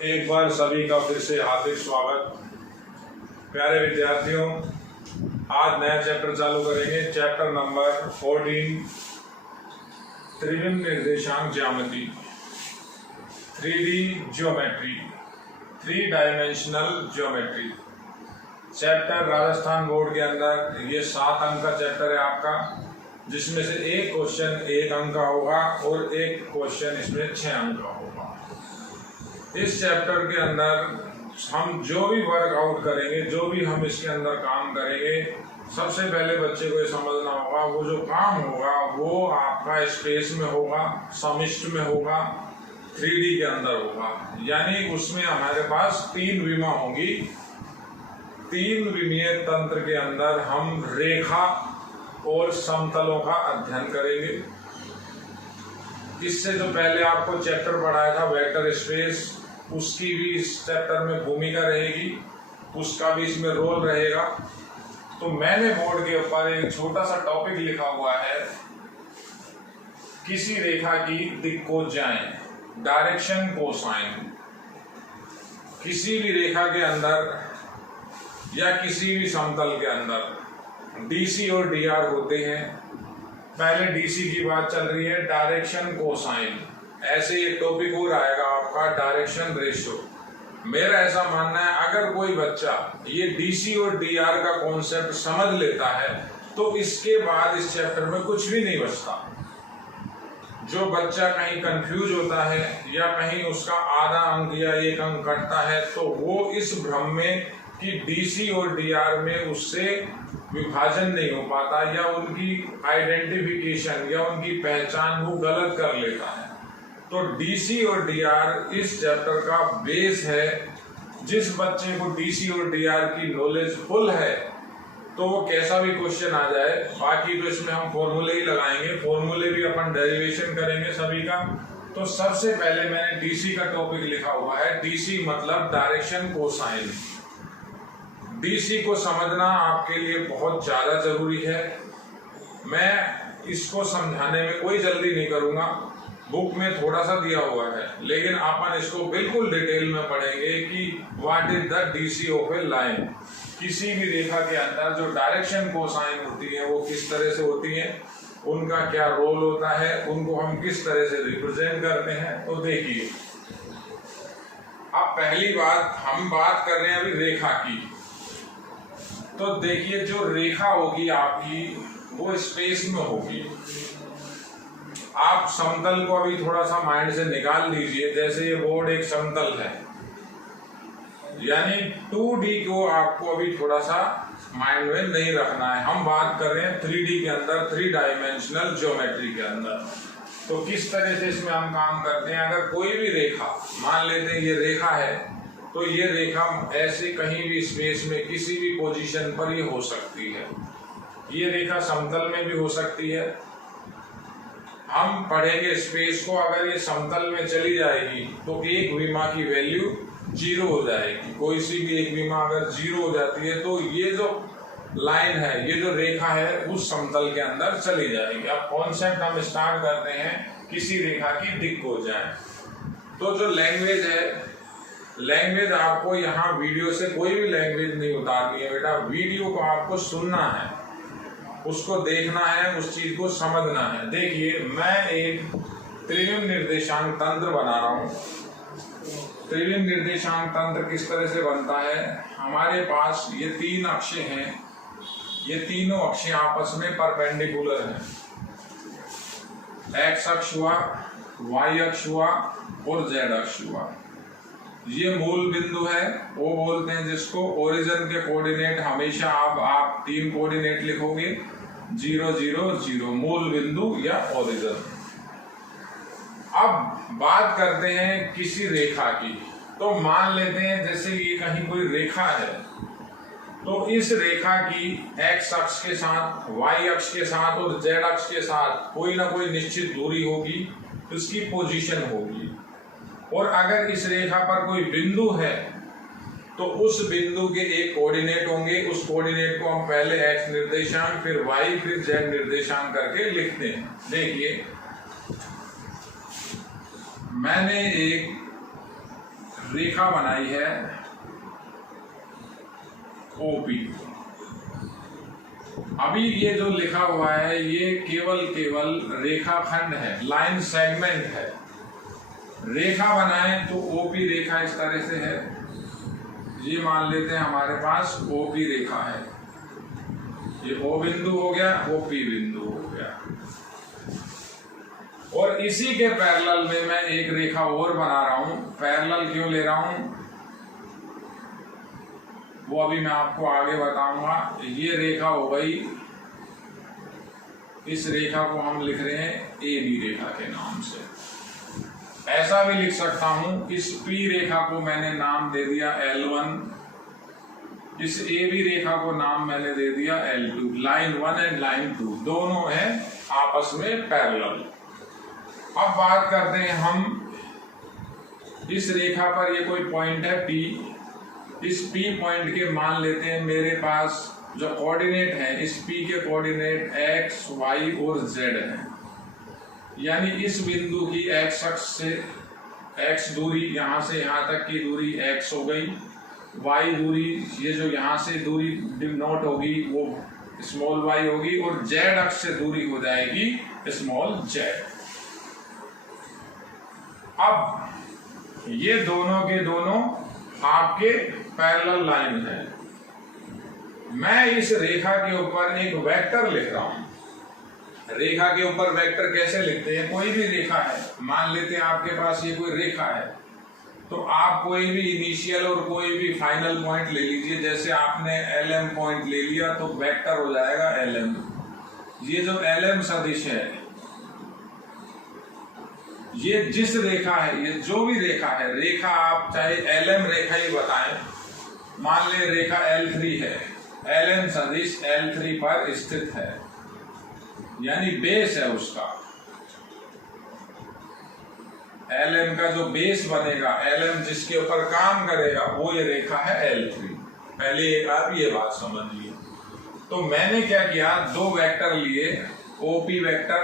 एक बार सभी का फिर से हार्दिक स्वागत। प्यारे विद्यार्थियों, आज नया चैप्टर चालू करेंगे। चैप्टर नंबर 14, त्रिविम निर्देशांक ज्यामिति, 3D geometry, 3 dimensional geometry. Chapter Rajasthan board के अंदर ये 7 अंक का चैप्टर है आपका, जिसमें से एक क्वेश्चन 1 अंक का होगा और एक क्वेश्चन इसमें 6 अंक का होगा। इस चैप्टर के अंदर हम जो भी वर्कआउट करेंगे, जो भी हम इसके अंदर काम करेंगे, सबसे पहले बच्चे को ये समझना होगा वो जो काम होगा वो आपका स्पेस में होगा, समिष्ट में होगा, 3D के अंदर होगा। यानी उसमें हमारे पास 3 विमा होंगी। 3 विमीय तंत्र के अंदर हम रेखा और समतलों का अध्ययन करेंगे। इससे जो पहले आपको चैप्टर पढ़ाया था वेक्टर स्पेस, उसकी भी इस चैप्टर में भूमिका रहेगी, उसका भी इसमें रोल रहेगा। तो मैंने बोर्ड के ऊपर एक छोटा सा टॉपिक लिखा हुआ है, किसी रेखा की दिक्कोजाएं, डायरेक्शन कोसाइन। किसी भी रेखा के अंदर या किसी भी समतल के अंदर डीसी और डीआर होते हैं। पहले डीसी की बात चल रही है, डायरेक्शन कोसाइन। ऐसे एक टॉपिक और आएगा आपका, डायरेक्शन रेशियो। मेरा ऐसा मानना है अगर कोई बच्चा ये डीसी और डीआर का कॉन्सेप्ट समझ लेता है तो इसके बाद इस चैप्टर में कुछ भी नहीं बचता। जो बच्चा कहीं कंफ्यूज होता है या कहीं उसका आधा अंक या 1 अंक कटता है तो वो इस भ्रम में कि डीसी और डीआर में उससे विभाजन नहीं हो पाता या उनकी आइडेंटिफिकेशन या उनकी पहचान वो गलत कर लेता है। तो डीसी और डीआर इस चैप्टर का बेस है। जिस बच्चे को डीसी और डीआर की नॉलेज फुल है तो वो कैसा भी क्वेश्चन आ जाए, बाकी तो इसमें हम फॉर्मूले ही लगाएंगे, फॉर्मूले भी अपन डेरिवेशन करेंगे सभी का। तो सबसे पहले मैंने डीसी का टॉपिक लिखा हुआ है, डीसी मतलब डायरेक्शन कोसाइन। डीसी को समझना आपके लिए बहुत ज्यादा जरूरी है। मैं इसको समझाने में कोई जल्दी नहीं करूंगा, बुक में थोड़ा सा दिया हुआ है, लेकिन अपन इसको बिल्कुल डिटेल में पढ़ेंगे कि what is the DC of A line. किसी भी रेखा के अंदर जो डायरेक्शन कोसाइन होती है वो किस तरह से होती है, उनका क्या रोल होता है, उनको हम किस तरह से रिप्रेजेंट करते हैं। तो देखिए, अब पहली बात हम बात कर रहे हैं अभी रेखा की। तो देखिए, जो रेखा होगी आपकी वो स्पेस में होगी। आप समतल को अभी थोड़ा सा माइंड से निकाल लीजिए। जैसे ये बोर्ड एक समतल है, यानी 2D को आपको अभी थोड़ा सा माइंड में नहीं रखना है। हम बात कर रहे हैं 3D के अंदर, 3 डायमेंशनल ज्योमेट्री के अंदर। तो किस तरह से इसमें हम काम करते हैं, अगर कोई भी रेखा मान लेते हैं ये रेखा है, तो ये रेखा ऐसे कहीं भी स्पेस में किसी भी पोजीशन पर ये हो सकती है। ये रेखा समतल में भी हो सकती है। हम पढ़ेंगे स्पेस को, अगर ये समतल में चली जाएगी तो एक विमा की वैल्यू 0 हो जाएगी। कोई सी भी एक विमा अगर 0 हो जाती है तो ये जो लाइन है, ये जो रेखा है उस समतल के अंदर चली जाएगी। अब कॉन्सेप्ट हम स्टार्ट करते हैं, किसी रेखा की दिक्कोजाएं। तो जो लैंग्वेज है, लैंग्वेज आपको यहाँ वीडियो से कोई भी लैंग्वेज नहीं उतारनी है बेटा। वीडियो को आपको सुनना है, उसको देखना है, उस चीज को समझना है। देखिए, मैं एक त्रिविम निर्देशांक तंत्र बना रहा हूँ। त्रिविम निर्देशांक तंत्र किस तरह से बनता है, हमारे पास ये 3 अक्षें हैं। ये तीनों अक्षें आपस में परपेंडिकुलर हैं। एक्स अक्ष हुआ, वाई अक्ष हुआ और जेड अक्ष हुआ। ये मूल बिंदु है, वो बोलते हैं जिसको ओरिजिन के कोऑर्डिनेट हमेशा आप 3 कोऑर्डिनेट लिखोगे, 0 0 0, मूल बिंदु या ओरिजिन। अब बात करते हैं किसी रेखा की। तो मान लेते हैं जैसे ये कहीं कोई रेखा है, तो इस रेखा की एक्स अक्ष के साथ, वाई अक्ष के साथ और जेड अक्ष के साथ कोई ना कोई निश्चित दूरी होगी, उसकी पोजीशन होगी। और अगर इस रेखा पर कोई बिंदु है तो उस बिंदु के एक कोऑर्डिनेट होंगे। उस कोऑर्डिनेट को हम पहले एक्स निर्देशांक, फिर वाई, फिर जेड निर्देशांक करके लिखते हैं। देखिए, मैंने एक रेखा बनाई है ओपी। अभी ये जो लिखा हुआ है ये केवल रेखाखंड है, लाइन सेगमेंट है। रेखा बनाए तो ओपी रेखा इस तरह से है, ये मान लेते हैं हमारे पास ओपी रेखा है, ये ओ बिंदु हो गया, ओपी बिंदु हो गया। और इसी के पैरेलल में मैं एक रेखा और बना रहा हूं। पैरेलल क्यों ले रहा हूं वो अभी मैं आपको आगे बताऊंगा। ये रेखा हो गई, इस रेखा को हम लिख रहे हैं ए बी रेखा के नाम से। ऐसा भी लिख सकता हूं, इस पी रेखा को मैंने नाम दे दिया L1, इस ए बी रेखा को नाम मैंने दे दिया L2। लाइन 1 एंड लाइन 2 दोनों हैं आपस में पैरेलल। अब बात करते हैं हम, इस रेखा पर ये कोई पॉइंट है P, इस P पॉइंट के मान लेते हैं मेरे पास जो कोऑर्डिनेट है, इस P के कोऑर्डिनेट x, y और z है। यानी इस बिंदु की x अक्ष से x दूरी, यहां से यहां तक की दूरी x हो गई, y दूरी ये जो यहां से दूरी डिनोट होगी वो स्मॉल y होगी, और z अक्ष से दूरी हो जाएगी स्मॉल z। अब ये दोनों के दोनों आपके पैरेलल लाइन है। मैं इस रेखा के ऊपर एक वेक्टर लिख रहा हूं। रेखा के ऊपर वेक्टर कैसे लिखते हैं? कोई भी रेखा है, मान लेते हैं आपके पास ये कोई रेखा है, तो आप कोई भी इनिशियल और कोई भी फाइनल पॉइंट ले लीजिए। जैसे आपने LM पॉइंट ले लिया तो वेक्टर हो जाएगा LM। ये जो LM सदिश है, ये जिस रेखा है, ये जो भी रेखा है, रेखा आप चाहे LM रेखा ही बताएं, मान ले रेखा L3 है, LM सदिश L3 पर स्थित है, यानी बेस है उसका। LM का जो बेस बनेगा, LM जिसके ऊपर काम करेगा, वो ये रेखा है L3। पहले एक आप ये बात समझ लिए। तो मैंने क्या किया, दो वेक्टर लिए, OP वेक्टर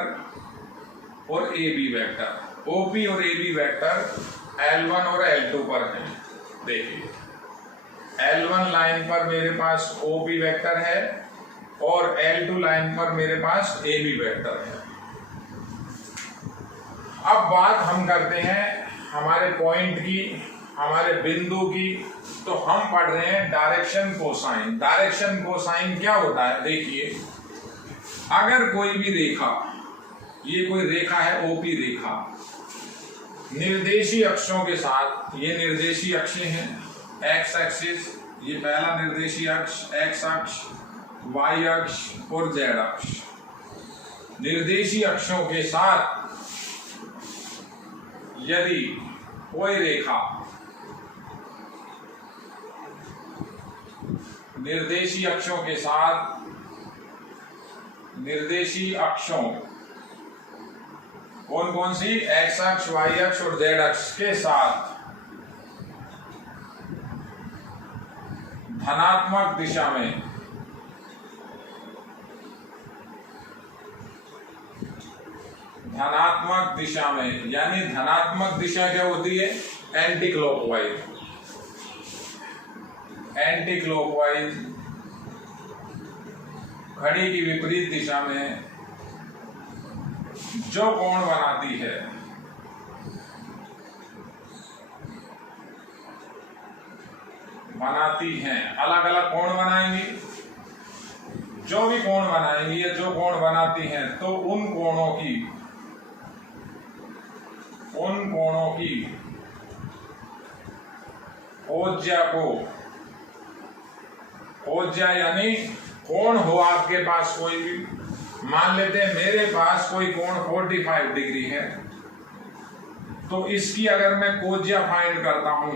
और AB वेक्टर। OP और AB वेक्टर L1 और L2 पर हैं। देखिए L1 लाइन पर मेरे पास OP वेक्टर है और L2 लाइन पर मेरे पास AB वेक्टर है। अब बात हम करते हैं हमारे पॉइंट की, हमारे बिंदु की। तो हम पढ़ रहे हैं डायरेक्शन कोसाइन। डायरेक्शन कोसाइन क्या होता है? देखिए, अगर कोई भी रेखा, ये कोई रेखा है OP रेखा, निर्देशीय अक्षों के साथ, ये निर्देशीय अक्षें हैं, एक्स एक्सिस, ये पहला निर्देशीय अक्ष, एक्स अक्ष, वाई अक्ष और जेड अक्ष। निर्देशीय अक्षों के साथ यदि कोई रेखा निर्देशीय अक्षों के साथ, निर्देशीय अक्षों कौन कौन सी? एक्स अक्ष, वाई अक्ष और जेड अक्ष के साथ धनात्मक दिशा में यानी धनात्मक दिशा क्या होती है? Anti clockwise. एंटी क्लॉकवाइज घड़ी की विपरीत दिशा में जो कोण बनाती है, अलग अलग कोण बनाएंगी। जो भी कोण बनाएंगी या जो कोण बनाती हैं, तो उन कोणों की ओज्या यानी कोण हो आपके पास कोई भी, मान लेते हैं मेरे पास कोई कोण 45 डिग्री है, तो इसकी अगर मैं कोज्या फाइंड करता हूं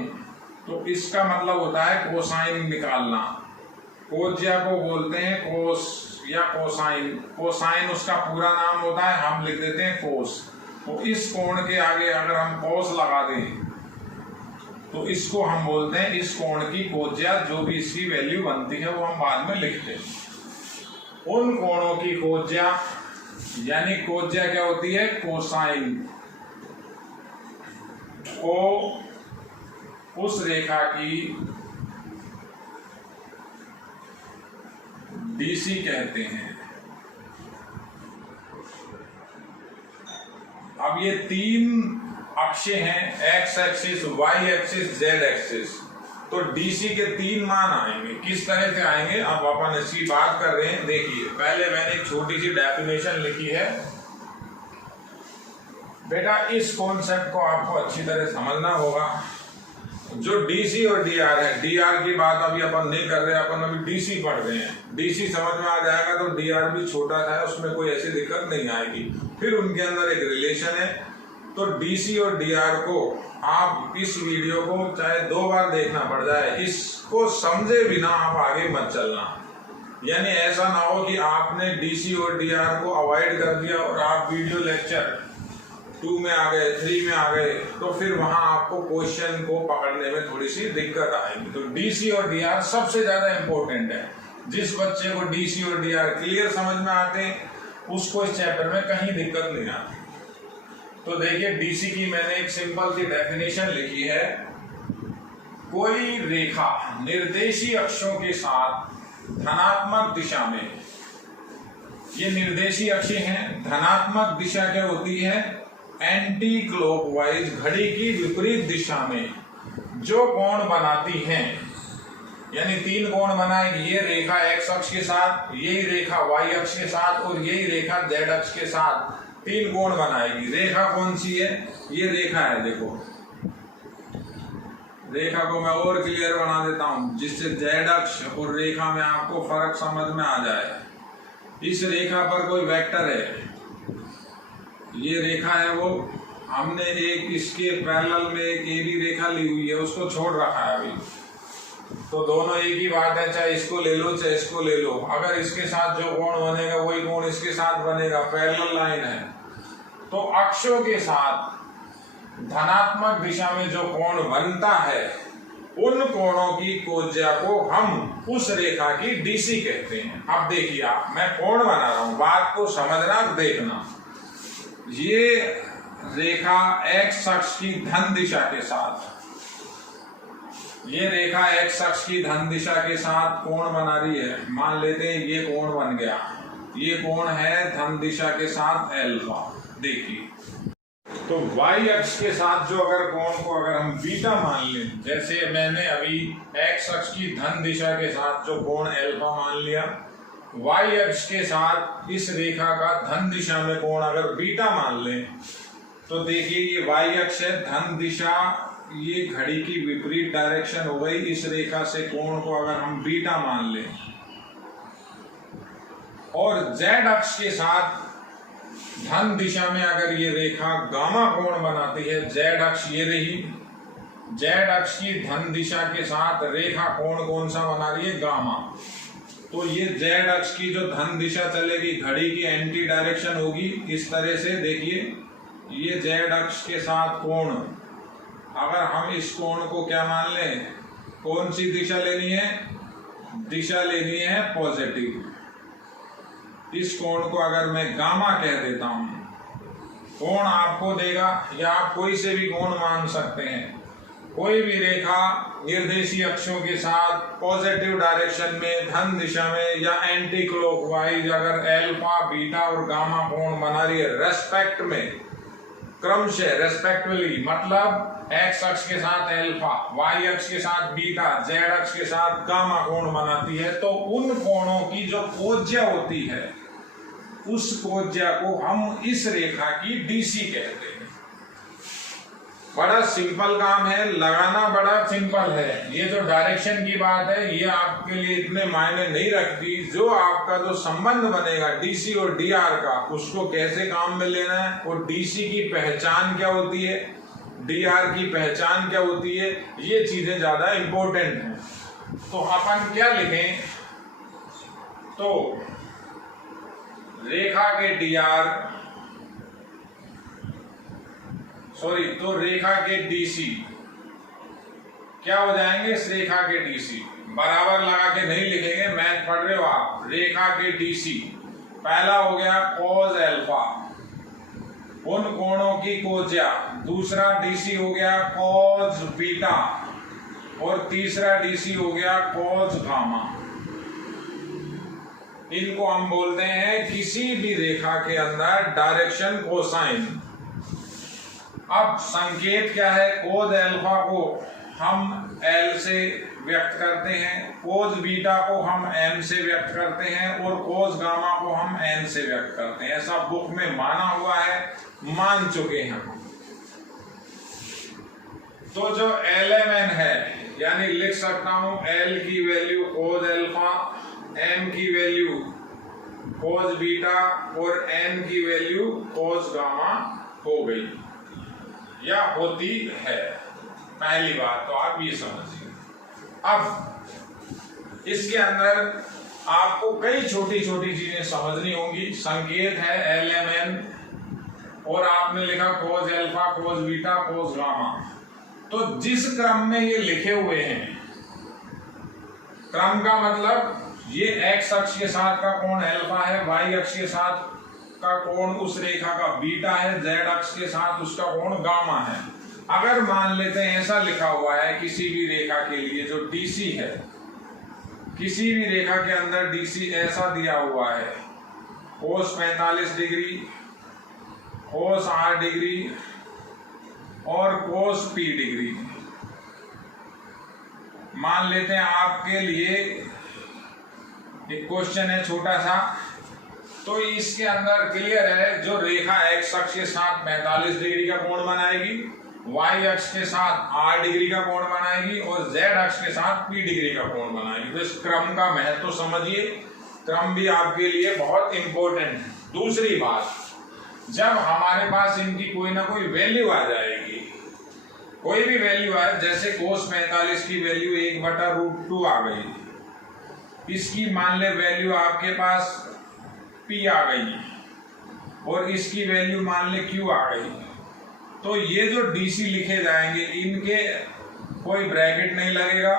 तो इसका मतलब होता है कोसाइन निकालना। कोज्या को बोलते हैं कोस या कोसाइन। कोसाइन उसका पूरा नाम होता है, हम लिख देते हैं कोस। तो इस कोण के आगे अगर हम कोस लगा दें तो इसको हम बोलते हैं इस कोण की कोज्या। जो भी इसकी वैल्यू बनती है वो हम बाद में लिखते हैं। उन कोणों की कोज्या यानी कोज्या क्या होती है? कोसाइन। उस रेखा की डीसी कहते हैं। अब ये तीन अक्षे हैं, X axis, Y axis, Z axis. तो डीसी के तीन मान आएंगे। किस तरह से आएंगे अब अपन इसकी बात कर रहे हैं। देखिए, पहले मैंने एक छोटी सी डेफिनेशन लिखी है। बेटा इस कॉन्सेप्ट को आपको अच्छी तरह समझना होगा। जो डीसी और डीआर है, डीआर की बात अभी अपन नहीं कर रहे, अपन अभी डीसी पढ़ रहे हैं। डीसी समझ में आ जाएगा तो डीआर भी छोटा सा है, उसमें कोई ऐसी दिक्कत नहीं आएगी। फिर उनके अंदर एक रिलेशन है। तो डीसी और डीआर को आप इस वीडियो को चाहे 2 बार देखना पड़ जाए, इसको समझे बिना आप आगे मत चलना। यानी ऐसा ना हो कि आपने डीसी और डीआर को अवॉइड कर दिया और आप वीडियो लेक्चर 2 में आ गए, 3 में आ गए, तो फिर वहां आपको क्वेश्चन को पकड़ने में थोड़ी सी दिक्कत आएगी। तो डीसी और डीआर सबसे ज्यादा इंपॉर्टेंट है। जिस बच्चे को डीसी और डीआर क्लियर समझ में आते हैं, उसको इस चैप्टर में कहीं दिक्कत नहीं आती। तो देखिए, डीसी की मैंने एक सिंपल सी डेफिनेशन लिखी है। कोई रेखा निर्देशी अक्षों के साथ धनात्मक दिशा में, ये निर्देशी अक्षें हैं। धनात्मक दिशा क्या होती है? एंटी क्लॉकवाइज, घड़ी की विपरीत दिशा में जो कोण बनाती हैं, यानी 3 कोण बनाएगी। ये रेखा एक्स अक्ष के साथ, यही रेखा वाई अक्ष के साथ और यही रेखा जेड अक्ष के साथ 3 कोण बनाएगी। रेखा कौन सी है? ये रेखा है। देखो, रेखा को मैं और क्लियर बना देता हूं, जिससे जेड अक्ष और रेखा में आपको फर्क समझ में आ जाए। इस रेखा पर कोई वेक्टर है, ये रेखा है, वो हमने एक इसके पैरेलल में एक एबी रेखा ली हुई है, उसको छोड़ रखा है अभी। तो दोनों एक ही बात है, चाहे इसको ले लो चाहे इसको ले लो। अगर इसके साथ जो कोण बनेगा वही कोण इसके साथ बनेगा, पैरेलल लाइन है। तो अक्षों के साथ धनात्मक दिशा में जो कोण बनता है, उन कोणों की कोज्या को हम उस रेखा की डीसी कहते हैं। अब देखिए, आप मैं कोण बना रहा हूं, बात को समझना, देखना। ये रेखा एक्स अक्ष की धन दिशा के साथ, ये रेखा एक्स अक्ष की धन दिशा के साथ कोण बना रही है। मान लेते हैं ये कोण बन गया, ये कोण है धन दिशा के साथ एल्फा। देखिए, तो वाई अक्ष के साथ जो अगर कोण को अगर हम बीटा मान लें, जैसे मैंने अभी एक्स अक्ष की धन दिशा के साथ जो कोण एल्फा मान लिया, वाई अक्ष के साथ इस रेखा का धन दिशा में कोण अगर बीटा मान लें, तो देखिए ये वाई अक्ष है, धन दिशा, ये घड़ी की विपरीत डायरेक्शन हो गई। इस रेखा से कोण को अगर हम बीटा मान लें, और जेड अक्ष के साथ धन दिशा में अगर ये रेखा गामा कोण बनाती है, जेड अक्ष ये रही, जेड अक्ष की धन दिशा के साथ रेखा कोण कौन सा बना रही है? गामा। तो ये जेड अक्ष की जो धन दिशा चलेगी, घड़ी की एंटी डायरेक्शन होगी इस तरह से। देखिए, ये जेड अक्ष के साथ कोण, अगर हम इस कोण को क्या मान लें, कौन सी दिशा लेनी है? दिशा लेनी है पॉजिटिव। इस कोण को अगर मैं गामा कह देता हूं, कोण आपको देगा, या आप कोई से भी कोण मान सकते हैं। कोई भी रेखा निर्देशी अक्षों के साथ पॉजिटिव डायरेक्शन में, धन दिशा में या एंटी क्लॉकवाइज अगर एल्फा, बीटा और गामा कोण बना रही है, रेस्पेक्ट में, क्रमशः, रेस्पेक्टिवली, मतलब एक्स अक्ष के साथ एल्फा, वाई अक्ष के साथ बीटा, जेड अक्ष के साथ गामा कोण बनाती है, तो उन कोणों की जो कोज्या होती है, उस कोज्या को हम इस रेखा की डीसी कहते हैं। बड़ा सिंपल काम है, लगाना बड़ा सिंपल है। ये जो डायरेक्शन की बात है, ये आपके लिए इतने मायने नहीं रखती। जो आपका जो संबंध बनेगा डीसी और डीआर का, उसको कैसे काम में लेना है, और डीसी की पहचान क्या होती है, डीआर की पहचान क्या होती है, ये चीजें ज्यादा इंपॉर्टेंट हैं। तो अपन क्या लिखें, तो रेखा के डीआर, सॉरी, तो रेखा के डीसी क्या हो जाएंगे? इस रेखा के डीसी बराबर लगा के नहीं लिखेंगे, मैथ पढ़ रहे हो आप। रेखा के डीसी, पहला हो गया कॉज एल्फा, उन कोणों की कोज्या। दूसरा डीसी हो गया कॉज बीटा, और तीसरा डीसी हो गया कॉस गामा। इनको हम बोलते हैं किसी भी रेखा के अंदर डायरेक्शन कोसाइन। अब संकेत क्या है, कोस अल्फा को हम एल से व्यक्त करते हैं, कोस बीटा को हम एम से व्यक्त करते हैं और कोस गामा को हम एन से व्यक्त करते हैं। ऐसा बुक में माना हुआ है, मान चुके हैं हम। तो जो एल एम एन है, यानी लिख सकता हूं एल की वैल्यू कोस अल्फा, एम की वैल्यू कोस बीटा और एन की वैल्यू कोस गामा हो गई या होती है। पहली बात तो आप ये समझिए। अब इसके अंदर आपको कई छोटी छोटी चीजें समझनी होंगी। संकेत है एल एम एन और आपने लिखा cos alpha, cos beta, cos gamma. तो जिस क्रम में ये लिखे हुए हैं, क्रम का मतलब ये एक्स अक्ष के साथ का कोण अल्फा है, वाई अक्ष के साथ का कोण उस रेखा का बीटा है, जेड अक्ष के साथ उसका कोण गामा है। अगर मान लेते हैं ऐसा लिखा हुआ है किसी भी रेखा के लिए जो डीसी है, किसी भी रेखा के अंदर डीसी ऐसा दिया हुआ है, कोस 45 डिग्री, कोस 8 डिग्री और कोस पी डिग्री। मान लेते हैं आपके लिए एक क्वेश्चन है छोटा सा, तो इसके अंदर क्लियर है जो रेखा एक्स अक्ष के साथ 45 डिग्री का कोण बनाएगी, वाई अक्ष के साथ 8 डिग्री का कोण बनाएगी और जेड अक्ष के साथ पी डिग्री का कोण बनाएगी। तो इस क्रम का महत्व तो समझिए, क्रम भी आपके लिए बहुत इंपॉर्टेंट है। दूसरी बात, जब हमारे पास इनकी कोई ना कोई वैल्यू आ जाएगी, कोई भी वैल्यू आए, जैसे कोस 45 की वैल्यू 1/√2 आ गई, इसकी मान ले वैल्यू आपके पास P आ गई और इसकी वैल्यू मान ले Q आ गई, तो ये जो DC लिखे जाएंगे इनके कोई ब्रैकेट नहीं लगेगा,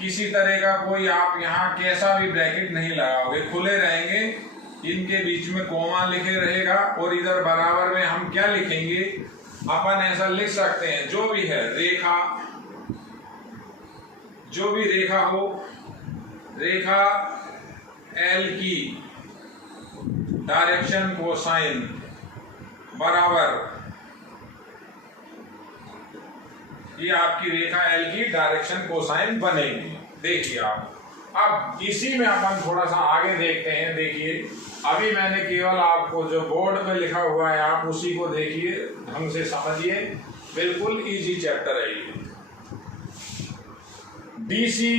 किसी तरह का कोई आप यहाँ कैसा भी ब्रैकेट नहीं लगाओगे, खुले रहेंगे, इनके बीच में कोमा लिखे रहेगा और इधर बराबर में हम क्या लिखेंगे, अपन ऐसा लिख सकते हैं जो भी है रेखा, जो भी रेखा हो, रेखा L की डायरेक्शन कोसाइन बराबर, ये आपकी रेखा L की डायरेक्शन कोसाइन बनेगी। देखिए आप, अब इसी में अपन थोड़ा सा आगे देखते हैं। देखिए अभी मैंने केवल आपको जो बोर्ड में लिखा हुआ है आप उसी को देखिए, ढंग से समझिए, बिल्कुल इजी चैप्टर है ये। डीसी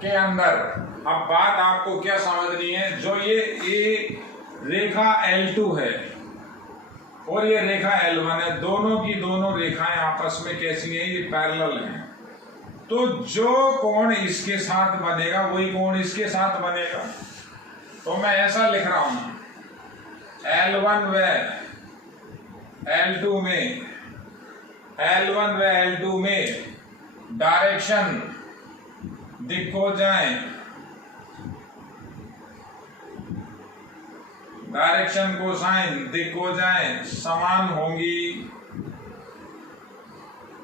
के अंदर अब बात आपको क्या समझनी है, जो ये रेखा L2 है और ये रेखा L1 है, दोनों की दोनों रेखाएं आपस में कैसी हैं, ये पैरेलल हैं। तो जो कोण इसके साथ बनेगा वही कोण इसके साथ बनेगा। तो मैं ऐसा लिख रहा हूं, L1 व L2 में, L1 व L2 में डायरेक्शन दिक्कोजाएं, डायरेक्शन कोसाइन दिक्कोजाएं समान होंगी।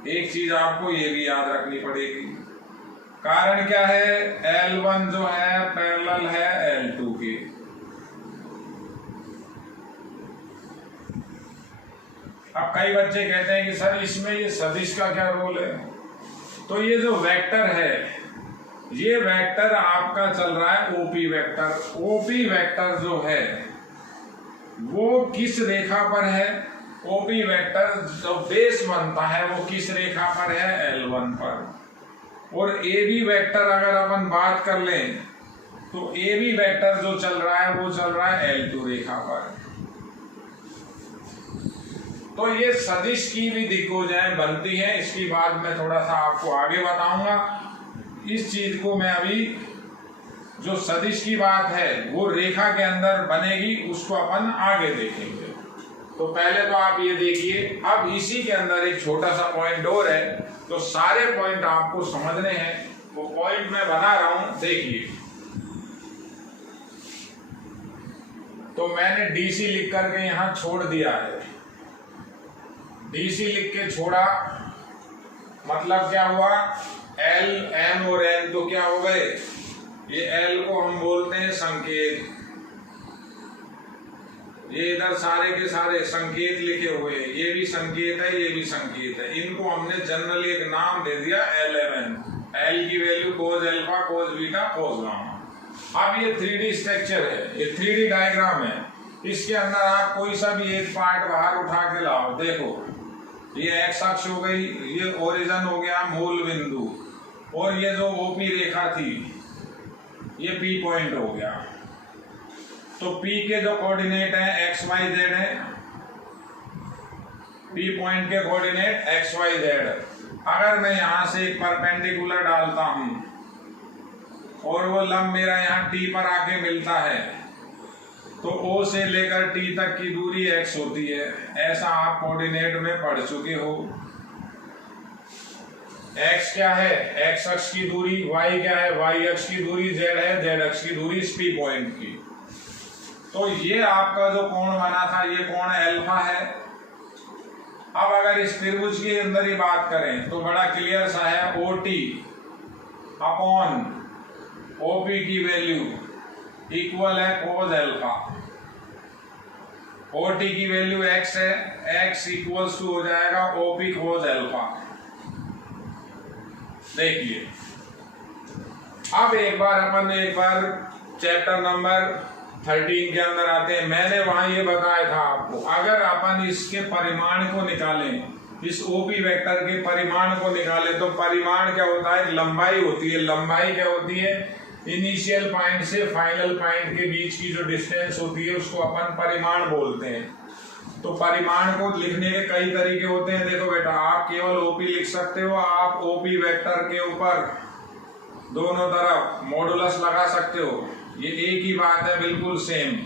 एक चीज आपको ये भी याद रखनी पड़ेगी, कारण क्या है, L1 जो है पैरेलल है L2 के। अब कई बच्चे कहते हैं कि सर इसमें ये सदिश का क्या रोल है, तो ये जो वेक्टर है, ये वेक्टर आपका चल रहा है ओपी वेक्टर। ओपी वेक्टर जो है वो किस रेखा पर है, ओपी वेक्टर जो बेस बनता है वो किस रेखा पर है, L1 पर। और ए बी वेक्टर अगर अपन बात कर लें तो ए बी वेक्टर जो चल रहा है वो चल रहा है L2 रेखा पर। तो ये सदिश की भी दिक्कोजाएं बनती हैं, इसकी बात मैं थोड़ा सा आपको आगे बताऊंगा। इस चीज को मैं अभी, जो सदिश की बात है वो रेखा के अंदर बनेगी, उसको अपन आगे देखेंगे। तो पहले तो आप ये देखिए, अब इसी के अंदर एक छोटा सा पॉइंट और है, तो सारे पॉइंट आपको समझने हैं, वो पॉइंट मैं बना रहा हूं, देखिए। तो मैंने डीसी लिख करके यहां छोड़ दिया है, डीसी लिख के छोड़ा, मतलब क्या हुआ, एल एम और एन तो क्या हो गए, ये एल को हम बोलते हैं संकेत, ये इधर सारे के सारे संकेत लिखे हुए हैं, ये भी संकेत है ये भी संकेत है, इनको हमने जनरली एक नाम दे दिया LMN। एल की value cos alpha cos beta cos gamma. अब ये 3D स्ट्रक्चर है, ये 3D डायग्राम है, इसके अंदर आप कोई सा भी एक पार्ट बाहर उठा के लाओ, देखो ये एक्स अक्ष हो गई, ये ओरिजिन हो गया मूल बिंदु, और ये जो ओपी रेखा थी ये पी पॉइंट हो गया। तो P के जो कोऑर्डिनेट है एक्स वाई जेड है, P पॉइंट के कोऑर्डिनेट एक्स वाई जेड। अगर मैं यहां से एक परपेंडिकुलर डालता हूं और वो लंब मेरा यहाँ T पर आके मिलता है, तो O से लेकर T तक की दूरी x होती है, ऐसा आप कोऑर्डिनेट में पढ़ चुके हो। x क्या है, x अक्ष की दूरी, y क्या है, y अक्ष की दूरी, z है z अक्ष की दूरी इस P पॉइंट की। तो ये आपका जो कोण बना था ये कोण अल्फा है। अब अगर इस त्रिभुज के अंदर ही बात करें तो बड़ा क्लियर सा है, OT अपॉन OP की वैल्यू इक्वल है कोस अल्फा। OT की वैल्यू x है, x इक्वल्स टू हो जाएगा OP कोस अल्फा। देखिए अब एक बार चैप्टर नंबर 13 के अंदर आते हैं। मैंने वहां ये बताया था आपको, अगर अपन इसके परिमाण को निकालें, इस OP वेक्टर के परिमाण को निकालें, तो परिमाण क्या होता है, लंबाई होती है। लंबाई क्या होती है, इनिशियल पॉइंट से फाइनल पॉइंट के बीच की जो डिस्टेंस होती है उसको अपन परिमाण बोलते हैं। तो परिमाण को लिखने के कई तरीके होते हैं। देखो बेटा, आप केवल OP लिख सकते हो, आप OP वेक्टर के ऊपर दोनों तरफ मॉडुलस लगा सकते हो, ये एक ही बात है, बिल्कुल सेम।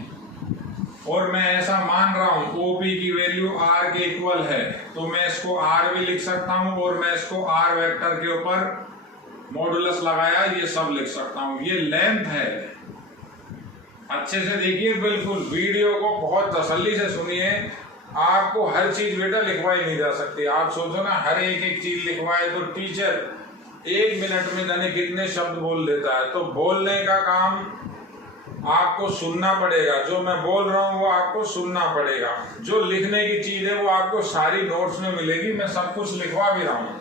और मैं ऐसा मान रहा हूं OP की वैल्यू r के इक्वल है, तो मैं इसको r भी लिख सकता हूं और मैं इसको r वेक्टर के ऊपर मॉडुलस लगाया ये सब लिख सकता हूं। ये लेंथ है, अच्छे से देखिए, बिल्कुल वीडियो को बहुत तसल्ली से सुनिए। आपको हर चीज बेटा लिखवाई नहीं जा सकती। आप सोचो ना हर एक चीज लिखवाए तो टीचर 1 मिनट में जाने कितने शब्द बोल देता है। तो बोलने का काम आपको सुनना पड़ेगा, जो मैं बोल रहा हूँ वो आपको सुनना पड़ेगा। जो लिखने की चीज है वो आपको सारी नोट्स में मिलेगी, मैं सब कुछ लिखवा भी रहा हूँ।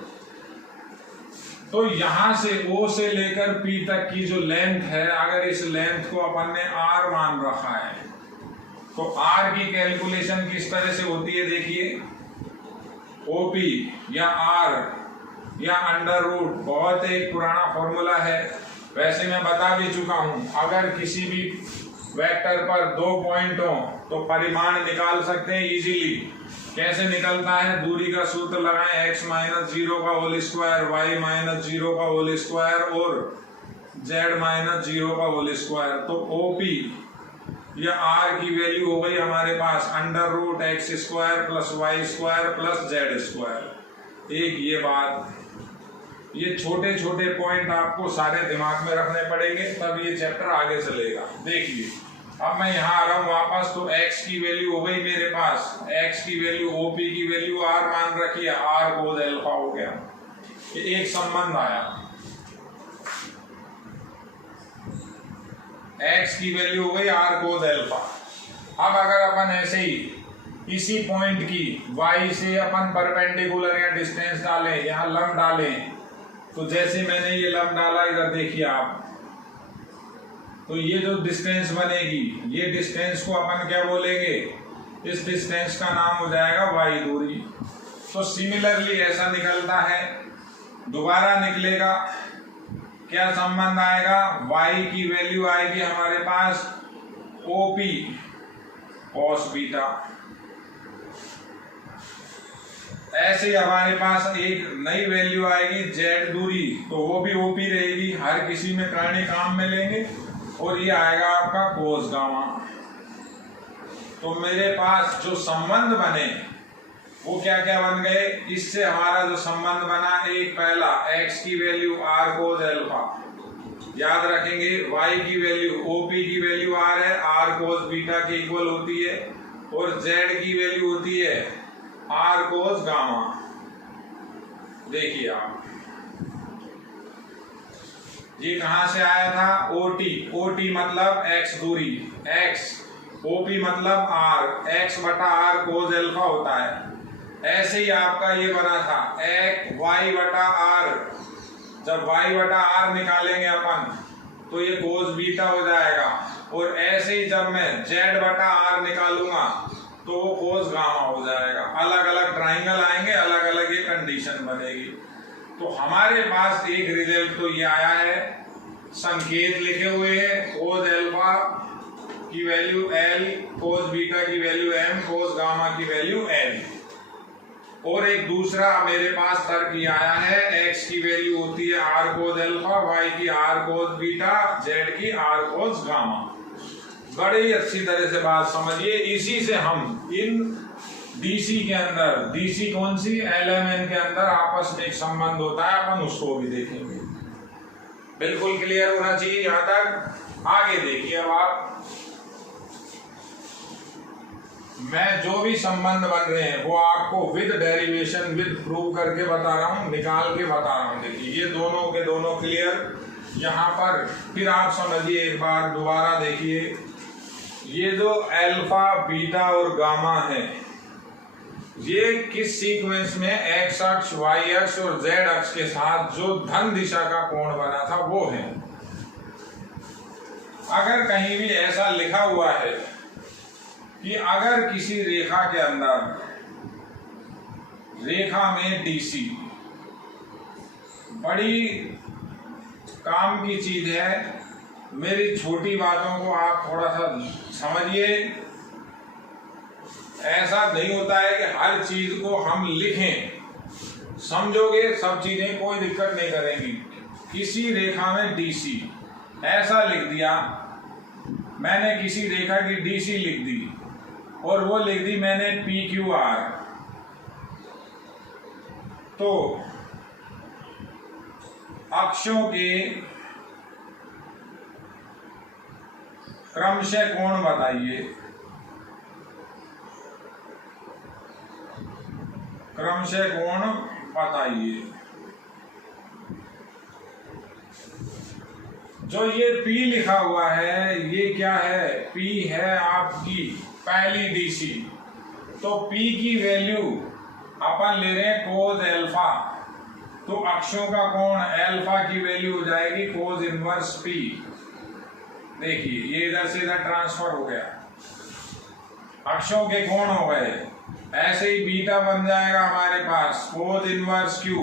तो यहां से O से लेकर P तक की जो लेंथ है, अगर इस लेंथ को अपन ने R मान रखा है, तो R की कैलकुलेशन किस तरह से होती है, देखिए OP या R या अंडर रूट, बहुत एक पुराना फॉर्मूला है, वैसे मैं बता भी चुका हूं। अगर किसी भी वेक्टर पर 2 पॉइंट हो तो परिमाण निकाल सकते हैं इजीली। कैसे निकलता है, दूरी का सूत्र लगाएं, x माइनस 0 का होल स्क्वायर, y माइनस 0 का होल स्क्वायर और z माइनस 0 का होल स्क्वायर। तो OP या R की वैल्यू हो गई हमारे पास under root X square plus Y square plus Z square. एक ये बात, ये छोटे छोटे पॉइंट आपको सारे दिमाग में रखने पड़ेंगे, तब ये चैप्टर आगे चलेगा। देखिए अब मैं यहाँ आ रहा हूँ वापस, तो x की वैल्यू हो गई मेरे पास, x की वैल्यू OP की वैल्यू R मान रखी है, R कोस अल्फा हो गया। ये एक संबंध आया, x की वैल्यू हो गई R कोस अल्फा। अब अगर अपन ऐसे ही इसी पॉइंट की y से अपन परपेंडिकुलर या डिस्टेंस डालें, यहाँ लंब डालें, तो जैसे मैंने ये लंब डाला, इधर देखिए आप, तो ये जो डिस्टेंस बनेगी, ये डिस्टेंस को अपन क्या बोलेंगे, इस डिस्टेंस का नाम हो जाएगा y दूरी। तो सिमिलरली ऐसा निकलता है, दोबारा निकलेगा, क्या संबंध आएगा, y की वैल्यू आएगी हमारे पास OP cos बीटा। ऐसे ही हमारे पास एक नई वैल्यू आएगी z दूरी, तो वो भी OP रहेगी, हर किसी में प्राणी काम में लेंगे, और ये आएगा आपका कोस गामा। तो मेरे पास जो संबंध बने वो क्या क्या बन गए, इससे हमारा जो संबंध बना, एक पहला x की वैल्यू R कोस अल्फा, याद रखेंगे y की वैल्यू OP की वैल्यू R है, R कोस बीटा के इक्वल होती है, और z की वैल्यू होती है R कोस गामा। देखिए आप, ये कहां से आया था, OT, OT मतलब x दूरी, x, OP मतलब r, x बटा r कोस अल्फा होता है। ऐसे ही आपका ये बना था एक y बटा r, जब y बटा r निकालेंगे अपन तो ये कोस बीटा हो जाएगा, और ऐसे ही जब मैं z बटा r निकालूंगा तो वो कोस गामा हो जाएगा। अलग अलग ट्राइंगल आएंगे, अलग अलग ये कंडीशन बनेगी। तो हमारे पास एक रिजल्ट तो ये आया है, संकेत लिखे हुए हैं, कोस अल्फा की वैल्यू L, कोस बीटा की वैल्यू M, कोस गामा की वैल्यू L। और एक दूसरा मेरे पास तर्क ये आया है, x की वैल्यू होती है r कोस अल्फा, y की r कोस बीटा, z की r कोस गामा। बड़े ही अच्छी तरह से बात समझिए। इसी से हम इन DC के अंदर, DC कौन सी, LMN के अंदर आपस में एक संबंध होता है, अपन उसको भी देखेंगे। बिल्कुल क्लियर होना चाहिए यहां तक। आगे देखिए अब आप, मैं जो भी संबंध बन रहे हैं वो आपको विद डेरिवेशन, विद प्रूव करके बता रहा हूं, निकाल के बता रहा हूं। देखिए ये दोनों के दोनों क्लियर यहां पर। फिर आप समझिए एक बार दोबारा देखिए, ये जो अल्फा, बीटा और गामा है, ये किस सीक्वेंस में x अक्ष, y अक्ष और z अक्ष के साथ जो धन दिशा का कोण बना था वो है। अगर कहीं भी ऐसा लिखा हुआ है कि अगर किसी रेखा के अंदर, रेखा में DC, बड़ी काम की चीज है, मेरी छोटी बातों को आप थोड़ा सा समझिए। ऐसा नहीं होता है कि हर चीज को हम लिखें, समझोगे सब चीजें कोई दिक्कत नहीं करेंगी। किसी रेखा में DC ऐसा लिख दिया, मैंने किसी रेखा की DC लिख दी और वो लिख दी मैंने PQR, तो अक्षों के क्रमशः कोण बताइए, क्रमशः कोण बताइए। जो ये P लिखा हुआ है, ये क्या है, P है आपकी पहली DC, तो P की वैल्यू अपन ले रहे हैं कोस अल्फा, तो अक्षों का कोण अल्फा की वैल्यू हो जाएगी कोस इनवर्स P। देखिए ये इधर से इधर ट्रांसफर हो गया, अक्षों के कोण हो गए। ऐसे ही बीटा बन जाएगा हमारे पास कोस इनवर्स Q,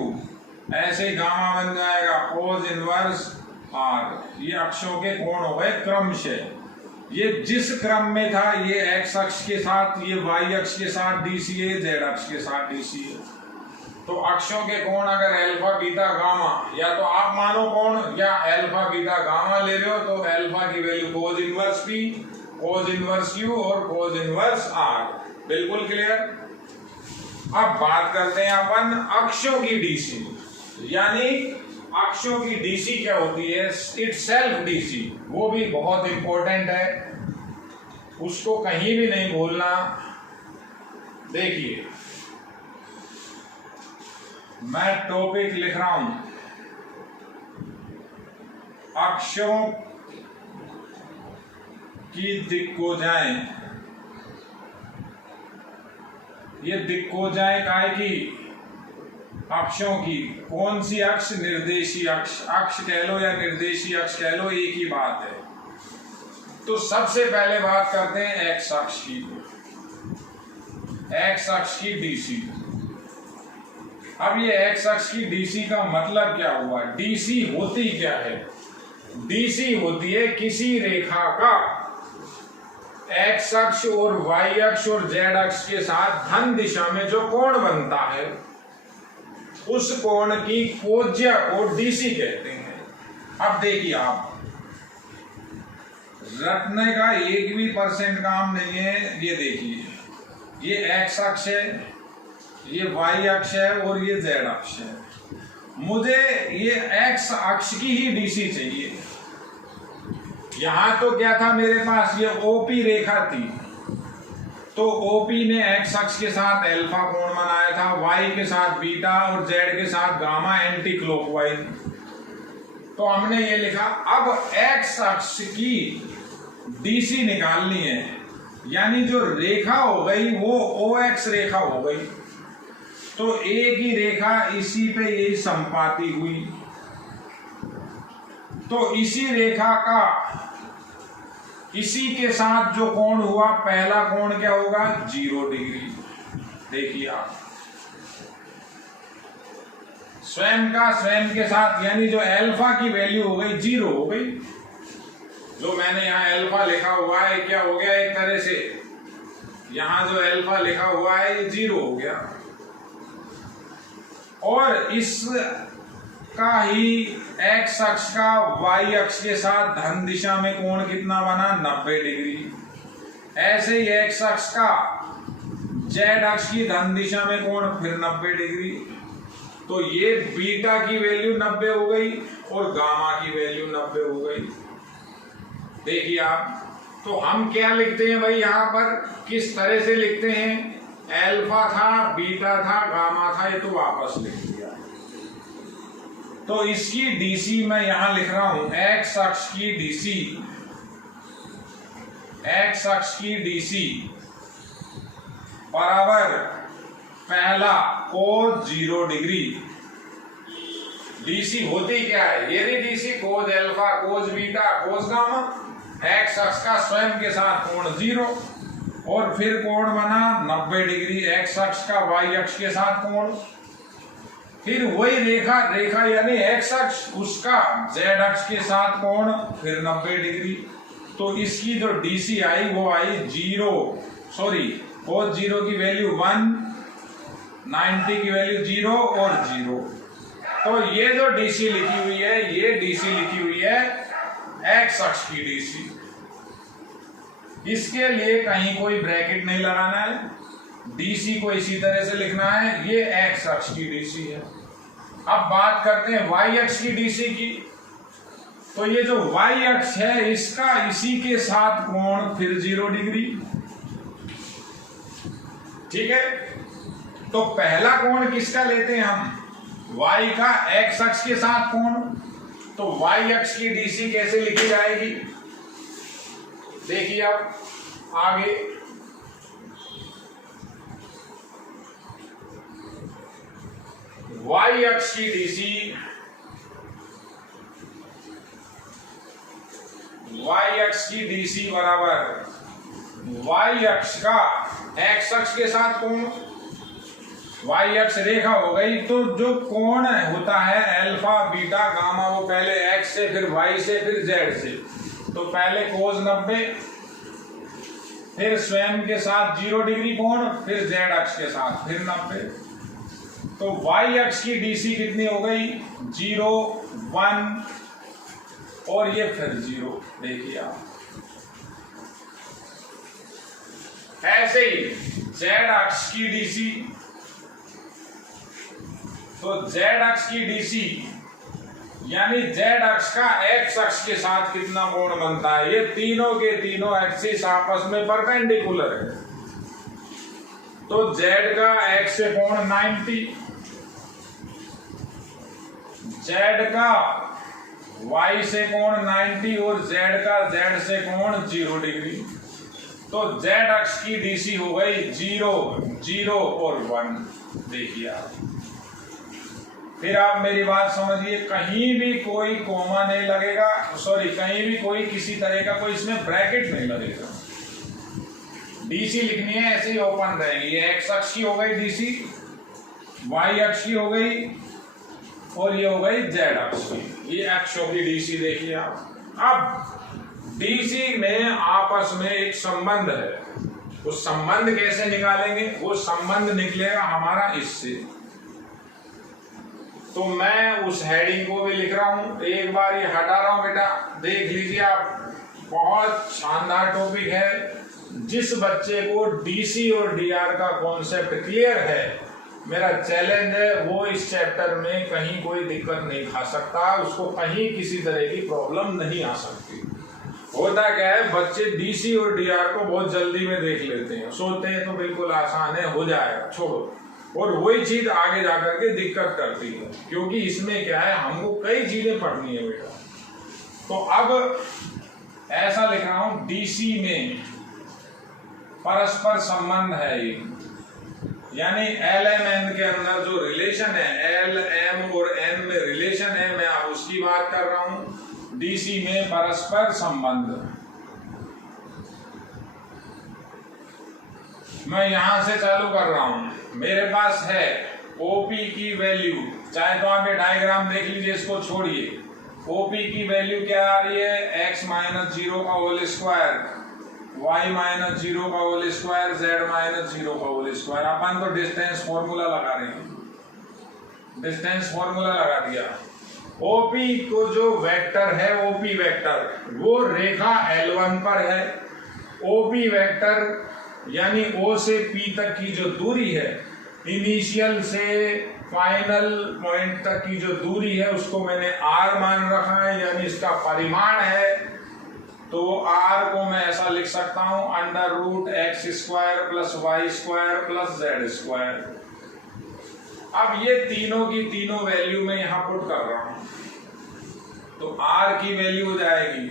ऐसे ही गामा बन जाएगा कोस इनवर्स R। ये अक्षों के कोण हो गए क्रमशः। ये जिस क्रम में था, ये x अक्ष के साथ, ये y अक्ष के साथ DC है, z अक्ष के साथ DC है। तो अक्षों के कोण अगर अल्फा, बीटा, गामा, या तो आप मानो कोण या अल्फा, बीटा, गामा ले रहे हो, तो अल्फा की value cos inverse P, cos inverse Q और कोस इनवर्स R। बिल्कुल क्लियर। अब बात करते हैं अपन अक्षों की DC, यानी अक्षों की DC क्या होती है, इटसेल्फ DC। वो भी बहुत इंपॉर्टेंट है, उसको कहीं भी नहीं भूलना। देखिए मैं टॉपिक लिख रहा हूं, अक्षों की दिक्कोजाएं। ये दिक्कोजाएं काय की, अक्षों की। कौन सी अक्ष, निर्देशी अक्ष, अक्ष कह लो या निर्देशी अक्ष कह लो, एक ही बात है। तो सबसे पहले बात करते हैं x अक्ष की, x अक्ष की DC। अब ये x अक्ष की DC का मतलब क्या हुआ, DC होती क्या है, DC होती है किसी रेखा का x अक्ष और y अक्ष और z अक्ष के साथ धन दिशा में जो कोण बनता है, उस कोण की कोज्या को DC कहते हैं। अब देखिए आप, रटने का एक भी % काम नहीं है। ये देखिए, ये x अक्ष है, ये y अक्ष है और ये z अक्ष है। मुझे ये x अक्ष की ही DC चाहिए। यहां तो क्या था मेरे पास, ये OP रेखा थी, तो ओपी ने एक्स अक्ष के साथ अल्फा कोण बनाया था, वाई के साथ बीटा और जेड के साथ गामा एंटी क्लॉकवाइज। तो हमने ये लिखा, अब एक्स अक्ष की डीसी निकालनी है, यानी जो रेखा हो गई वो ओ एक्स रेखा हो गई। तो एक ही रेखा इसी पे यही संपाती हुई, तो इसी रेखा का इसी के साथ जो कोण हुआ, पहला कोण क्या होगा, 0 डिग्री। देखिए आप स्वयं का स्वयं के साथ, यानी जो अल्फा की वैल्यू हो गई 0 हो गई। जो मैंने यहाँ अल्फा लिखा हुआ है क्या हो गया, एक तरह से यहां जो अल्फा लिखा हुआ है ये 0 हो गया। और इस का ही एक्स अक्ष का वाई अक्ष के साथ धन दिशा में कोण कितना बना, 90 डिग्री। ऐसे ही एक्स अक्ष का जेड अक्ष की धन दिशा में कोण फिर 90 डिग्री। तो ये बीटा की वैल्यू 90 हो गई और गामा की वैल्यू 90 हो गई। देखिए आप, तो हम क्या लिखते हैं भाई, यहां पर किस तरह से लिखते हैं, अल्फा था, बीटा था, गामा था, ये तो वापस लिख दिया। तो इसकी डीसी मैं यहां लिख रहा हूं, एक्स अक्ष की डीसी, एक्स अक्ष की डीसी बराबर पहला कोस 0 डिग्री। डीसी होती क्या है, ये DC cos alpha, cos beta, cos gamma. X अक्ष का स्वयं के साथ कोण 0 और फिर कोण बना 90 डिग्री एक्स अक्ष का वाई अक्ष के साथ कोण। फिर वही रेखा यानी एक्स अक्ष, उसका जेड अक्ष के साथ कोण फिर 90 डिग्री। तो इसकी जो डीसी आई वो आई 0, सॉरी कोस 0 की वैल्यू 1, 90 की वैल्यू 0 और 0। तो ये जो डीसी लिखी हुई है, ये डीसी लिखी हुई है एक्स अक्ष की डीसी। इसके लिए कहीं कोई ब्रैकेट नहीं लगाना है, डीसी को इसी तरह से लिखना है, ये एक्स अक्ष की डीसी है। अब बात करते हैं वाई अक्ष की डीसी की। तो ये जो वाई अक्ष है इसका इसी के साथ कोण फिर 0 डिग्री। ठीक है, तो पहला कोण किसका लेते हैं हम, वाई का एक्स अक्ष के साथ कोण। तो वाई अक्ष की डीसी कैसे लिखी जाएगी, देखिए अब आगे, वाई अक्ष की डीसी, वाई अक्ष की डीसी बराबर वाई अक्ष का एक्स अक्ष के साथ कोण। वाई अक्ष रेखा हो गई, तो जो कोण होता है अल्फा बीटा गामा, वो पहले एक्स से, फिर वाई से, फिर जेड से। तो पहले कोस 90, फिर स्वयं के साथ 0 डिग्री कोण, फिर जेड अक्ष के साथ फिर 90। तो वाई अक्ष की डीसी कितनी हो गई, 0, 1 और ये फिर 0। देखिए आप, ऐसे ही जेड अक्ष की डीसी, तो जेड अक्ष की डीसी यानी जेड अक्ष का एक्स अक्ष के साथ कितना कोण बनता है, ये तीनों के तीनों एक्सिस आपस में परपेंडिकुलर है। तो जेड का एक्स से कोण 90, जेड का वाई से कोण 90 और जेड का जेड से कोण 0 डिग्री। तो जेड अक्ष की डीसी हो गई 0, 0 और 1। देखिए आप, फिर आप मेरी बात समझिए, कहीं भी कोई कोमा नहीं लगेगा, सॉरी कहीं भी कोई किसी तरह का कोई इसमें ब्रैकेट नहीं लगेगा। डीसी लिखनी है ऐसे ही ओपन रहेगी। ये एक्स अक्ष की हो गई डीसी, वाई अक्ष की हो गई और ये हो गई जेड अक्ष की। ये अक्षों की डीसी देखिए आप। अब डीसी में आपस में एक संबंध है, उस संबंध कैसे निकालेंगे, वो संबंध निकलेगा हमारा इससे। तो मैं उस हेडिंग को भी लिख रहा हूं, एक बार ये हटा रहा हूं बेटा, देख लीजिए आप। बहुत शानदार टॉपिक है। जिस बच्चे को डीसी और डीआर का कॉन्सेप्ट क्लियर है, मेरा चैलेंज है वो इस चैप्टर में कहीं कोई दिक्कत नहीं खा सकता, उसको कहीं किसी तरह की प्रॉब्लम नहीं आ सकती। होता क्या है, बच्चे डीसी और डीआर को बहुत जल्दी में देख लेते हैं, सोचते हैं तो बिल्कुल आसान है, हो जाएगा, छोड़ो, और वही चीज आगे जाकर के दिक्कत करती है, क्योंकि इसमें क्या है, हमको कई चीजें पढ़नी है बेटा। तो अब ऐसा लिख रहा हूं, डीसी में परस्पर संबंध है ये, यानी एल एम एन के अंदर जो रिलेशन है, एल एम और एन में रिलेशन है, मैं अब उसकी बात कर रहा हूं। डीसी में परस्पर संबंध, मैं यहां से चालू कर रहा हूं। मेरे पास है ओपी की वैल्यू, चाहे तो आप ये डायग्राम देख लीजिए, इसको छोड़िए। ओपी की वैल्यू क्या आ रही है, x माइनस 0 का होल स्क्वायर, y माइनस 0 का होल स्क्वायर, z माइनस 0 का होल स्क्वायर। अपन तो डिस्टेंस फॉर्मूला लगा रहे हैं, डिस्टेंस फॉर्मूला लगा दिया। ओपी को जो वेक्टर है, ओपी वेक्टर, वो रेखा L1 पर है। ओपी वेक्टर यानी O से P तक की जो दूरी है, इनिशियल से फाइनल पॉइंट तक की जो दूरी है, उसको मैंने R मान रखा है, यानी इसका परिमाण है। तो R को मैं ऐसा लिख सकता हूं, under root X square plus Y square plus Z square. अब ये तीनों की तीनों वैल्यू मैं यहां पुट कर रहा हूं, तो R की वैल्यू हो जाएगी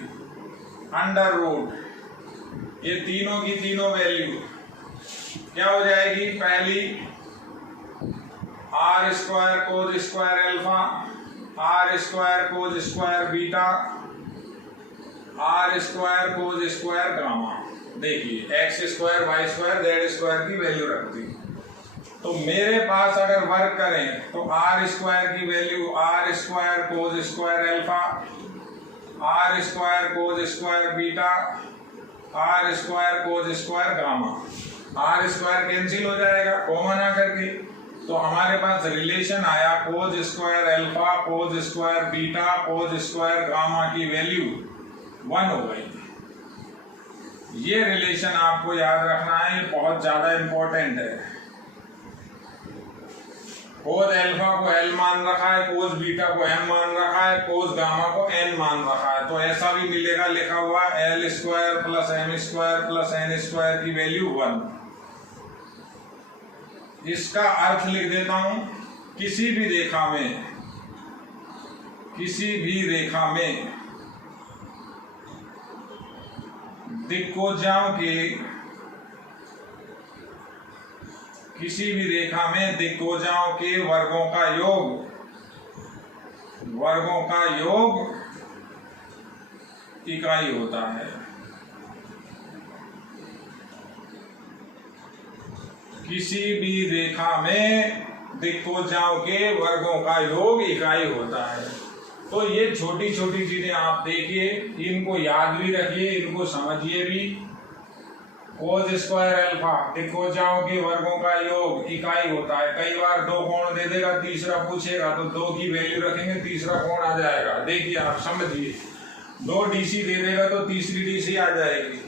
अंडर रूट, ये तीनों की तीनों वैल्यू क्या हो जाएगी, पहली R square cos square alpha, R square cos square beta, R square cos square gamma. देखिए X square Y square Z square की वैल्यू रखती। तो मेरे पास अगर वर्क करें तो आर स्क्वायर की value R square cos square alpha, R square cos square beta, R square cos square gamma. R square cancel हो जाएगा कॉमन आकर के, तो हमारे पास रिलेशन आया कोज स्क्वायर एल्फा कोज स्क्वायर बीटा कोज स्क्वायर गामा की वैल्यू 1 हो गई। ये रिलेशन आपको याद रखना है, ये बहुत ज्यादा इंपॉर्टेंट है। कोज एल्फा को L मान रखा है, कोज बीटा को M मान रखा है, कोज गामा को N मान रखा है, तो ऐसा भी मिलेगा लिखा हुआ L square plus M square plus N square की वैल्यू 1। इसका अर्थ लिख देता हूं, किसी भी रेखा में, किसी भी रेखा में दिक्कोजाओं के, किसी भी रेखा में दिक्कोजाओं के वर्गों का योग, वर्गों का योग इकाई होता है। किसी भी रेखा में दिक्कोजाओं के वर्गों का योग इकाई होता है। तो ये छोटी छोटी चीजें आप देखिए, इनको याद भी रखिए, इनको समझिए भी। कोज स्क्वायर एल्फा दिक्कोजाओं के वर्गों का योग इकाई होता है। कई बार 2 कोण दे देगा, तीसरा पूछेगा तो 2 की वैल्यू रखेंगे, तीसरा कोण आ जाएगा। देखिए आप समझिए, 2 डीसी दे देगा तो तीसरी डीसी आ जाएगी।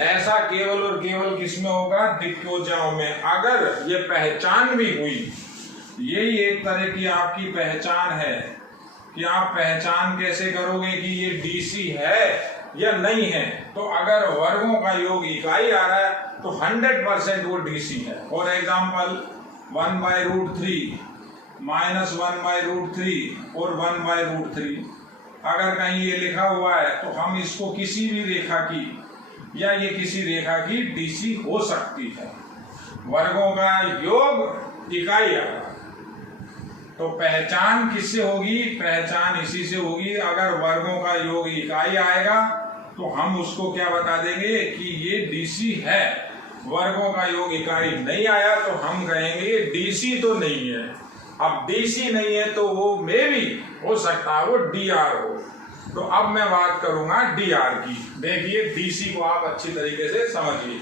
ऐसा केवल और केवल किसमें होगा, दिक्कोजाओं में। अगर ये पहचान भी हुई, यही एक तरह की आपकी पहचान है कि आप पहचान कैसे करोगे कि ये डीसी है या नहीं है। तो अगर वर्गों का योग इकाई आ रहा है तो 100% वो डीसी है। फॉर एग्जाम्पल 1/√3 माइनस 1/√3 और 1/√3, अगर कहीं ये लिखा हुआ है तो हम इसको किसी भी रेखा की, या ये किसी रेखा की डीसी हो सकती है। वर्गों का योग इकाई आ रहा है, तो पहचान किससे होगी, पहचान इसी से होगी। अगर वर्गों का योग इकाई आएगा तो हम उसको क्या बता देंगे कि ये डीसी है। वर्गों का योग इकाई नहीं आया तो हम कहेंगे डीसी तो नहीं है। अब डीसी नहीं है तो वो मे भी हो सकता है वो डीआर हो। तो अब मैं बात करूंगा डीआर की। देखिए डीसी को आप अच्छी तरीके से समझिए।